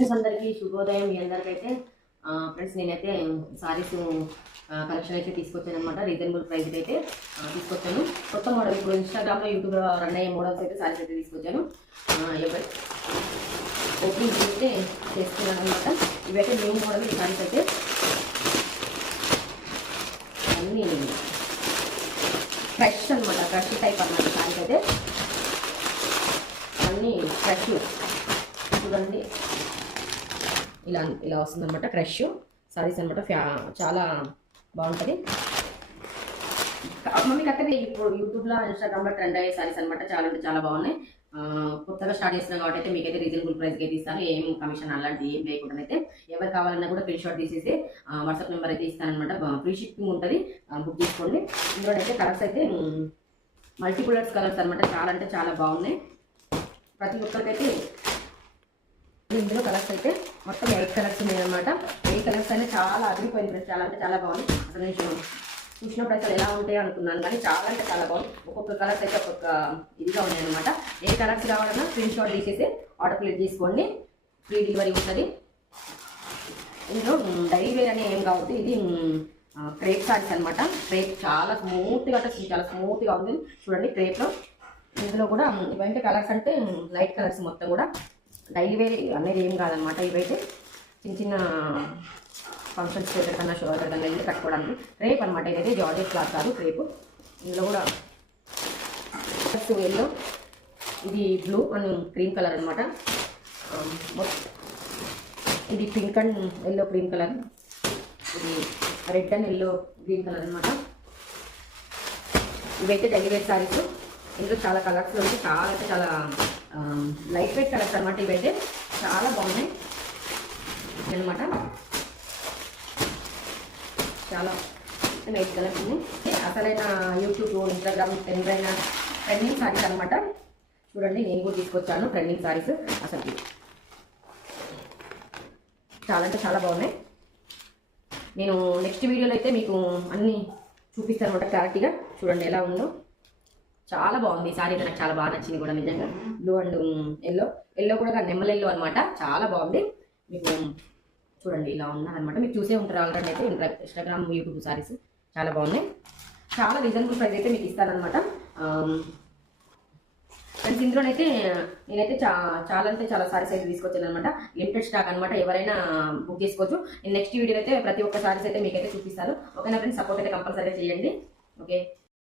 Friends అందరికీ శుభోదయం. మీ అందరికైతే friends నేనైతే సారీస్ కలెక్షన్ అయితే తీసుకొచ్చాను అనమాట. రీజనబుల్ ప్రైస్ అయితే తీసుకొచ్చాను. కొత్త మోడల్ ఇప్పుడు ఇన్స్టాగ్రామ్లో యూట్యూబ్లో రన్ అయ్యే మోడల్స్ అయితే సారీస్ అయితే తీసుకొచ్చాను. ఓపెనింగ్ అయితే చేసుకున్నాను అనమాట. ఇవైతే న్యూ మోడల్ ఈ సారీస్ అయితే అన్నీ ఫ్రెష్ అనమాట. ఫ్రెష్ టైప్ అన్నమాట సారీస్ అయితే అన్నీ ఫ్రెష్. చూడండి ఇలా ఇలా వస్తుంది అనమాట. ఫ్రెష్ సారీస్ అనమాట. చాలా బాగుంటుంది. మమ్మీ కట్టది ఇప్పుడు యూట్యూబ్లో ఇన్స్టాగ్రామ్లో ట్రెండ్ అయ్యే సారీస్ అనమాట. చాలా అంటే చాలా బాగున్నాయి. కొత్తగా స్టార్ట్ చేసిన కాబట్టి అయితే మీకైతే రీజనబుల్ ప్రైస్కి అయితే ఇస్తాను. ఏం కమిషన్ అలాంటి ఏం లేకుండా అయితే ఎవరు కావాలన్నా కూడా ప్రింట్ షాట్ తీసేసి వాట్సాప్ నెంబర్ అయితే ఇస్తానమాట. ఫ్రీ షిప్పింగ్ ఉంటుంది, బుక్ చేసుకోండి. ఇందులో అయితే కలర్స్ అయితే మల్టీపులర్స్ కలర్స్ అనమాట. చాలా అంటే చాలా బాగున్నాయి. ప్రతి ఒక్కరికైతే ఇందులో కలర్స్ అయితే మొత్తం 8 కలర్స్ ఉన్నాయి అనమాట. 8 కలర్స్ అయినా చాలా అదిరిపోయింది ఫ్రెండ్స్. చాలా అంటే చాలా బాగుంది. అసలు నేను చూసినప్పుడు అసలు ఎలా ఉంటాయి అనుకున్నాను, కానీ చాలా అంటే చాలా బాగుంది. ఒక్కొక్క కలర్స్ అయితే ఒక్కొక్క ఇదిగా ఉన్నాయి అనమాట. ఏ కలర్స్ కావాలన్నా స్క్రీన్ షాట్ తీసేసి ఆర్డర్ ప్లేస్ చేసుకోండి. ఫ్రీ డెలివరీ ఉంటుంది. ఇందులో డైలీ వేర్ అనే ఏం కావద్దు. ఇది క్రేప్ సారీస్ అనమాట. క్రేప్ చాలా స్మూత్గా అంటే చాలా స్మూత్గా ఉంది. చూడండి క్రేప్లో. ఇందులో కూడా ఇవంటే కలర్స్ అంటే లైట్ కలర్స్ మొత్తం కూడా డైలీ వేర్ అనేది ఏం కాదనమాట. ఇవైతే చిన్న చిన్న ఫంక్షన్స్ ఎక్కడికన్నా షో ఎక్కడికన్నా వెళ్ళి కట్టుకోవడానికి క్రేప్ అనమాట. ఇదైతే జార్జెట్ క్లాత్ కాదు, క్రేప్. ఇందులో కూడా ఎల్లో, ఇది బ్లూ అండ్ క్రీమ్ కలర్ అనమాట. ఇది pink and yellow cream colour, ఇది red and yellow green colour అనమాట. ఇవైతే డైలీ వేర్ సారీస్. ఇందులో చాలా కలర్స్ వచ్చి చాలా అంటే చాలా లైట్ వెయిట్ కలర్స్ అనమాట. ఇవైతే చాలా బాగున్నాయి అనమాట. చాలా లైట్ కలర్స్ ఉన్నాయి. అసలైన యూట్యూబ్, ఇన్స్టాగ్రామ్ ట్రెండింగ్ సారీస్ అనమాట. చూడండి నేను కూడా తీసుకొచ్చాను ట్రెండింగ్ సారీస్. అసలు చాలా అంటే చాలా బాగున్నాయి. నేను నెక్స్ట్ వీడియోలో అయితే మీకు అన్నీ చూపిస్తాను అనమాట క్లారిటీగా. చూడండి ఎలా ఉందో. చాలా బాగుంది ఈ సారీ అయితే. నాకు చాలా బాగా నచ్చింది కూడా నిజంగా. బ్లూ అండ్ ఎల్లో కూడా నెమ్మల ఎల్లో అనమాట. చాలా బాగుంది. మీకు చూడండి ఇలా ఉన్నదనమాట. మీకు చూసే ఉంటారు ఆల్రెడీ. అయితే ఇన్స్టాగ్రామ్, యూట్యూబ్ సారీస్ చాలా బాగున్నాయి. చాలా రీజనబుల్ ప్రైస్ అయితే మీకు ఇస్తానమాట. ఫ్రెండ్స్ ఇందులోనైతే నేనైతే చాలా అంటే చాలా సారీస్ అయితే తీసుకొచ్చాను అనమాట. లిమిటెడ్ స్టాక్ అనమాట. ఎవరైనా బుక్ చేసుకోవచ్చు. నేను నెక్స్ట్ వీడియోలో అయితే ప్రతి ఒక్క సారీస్ అయితే మీకైతే చూపిస్తాను. ఓకేనా ఫ్రెండ్స్? సపోర్ట్ అయితే కంపల్సరీ చేయండి. ఓకే.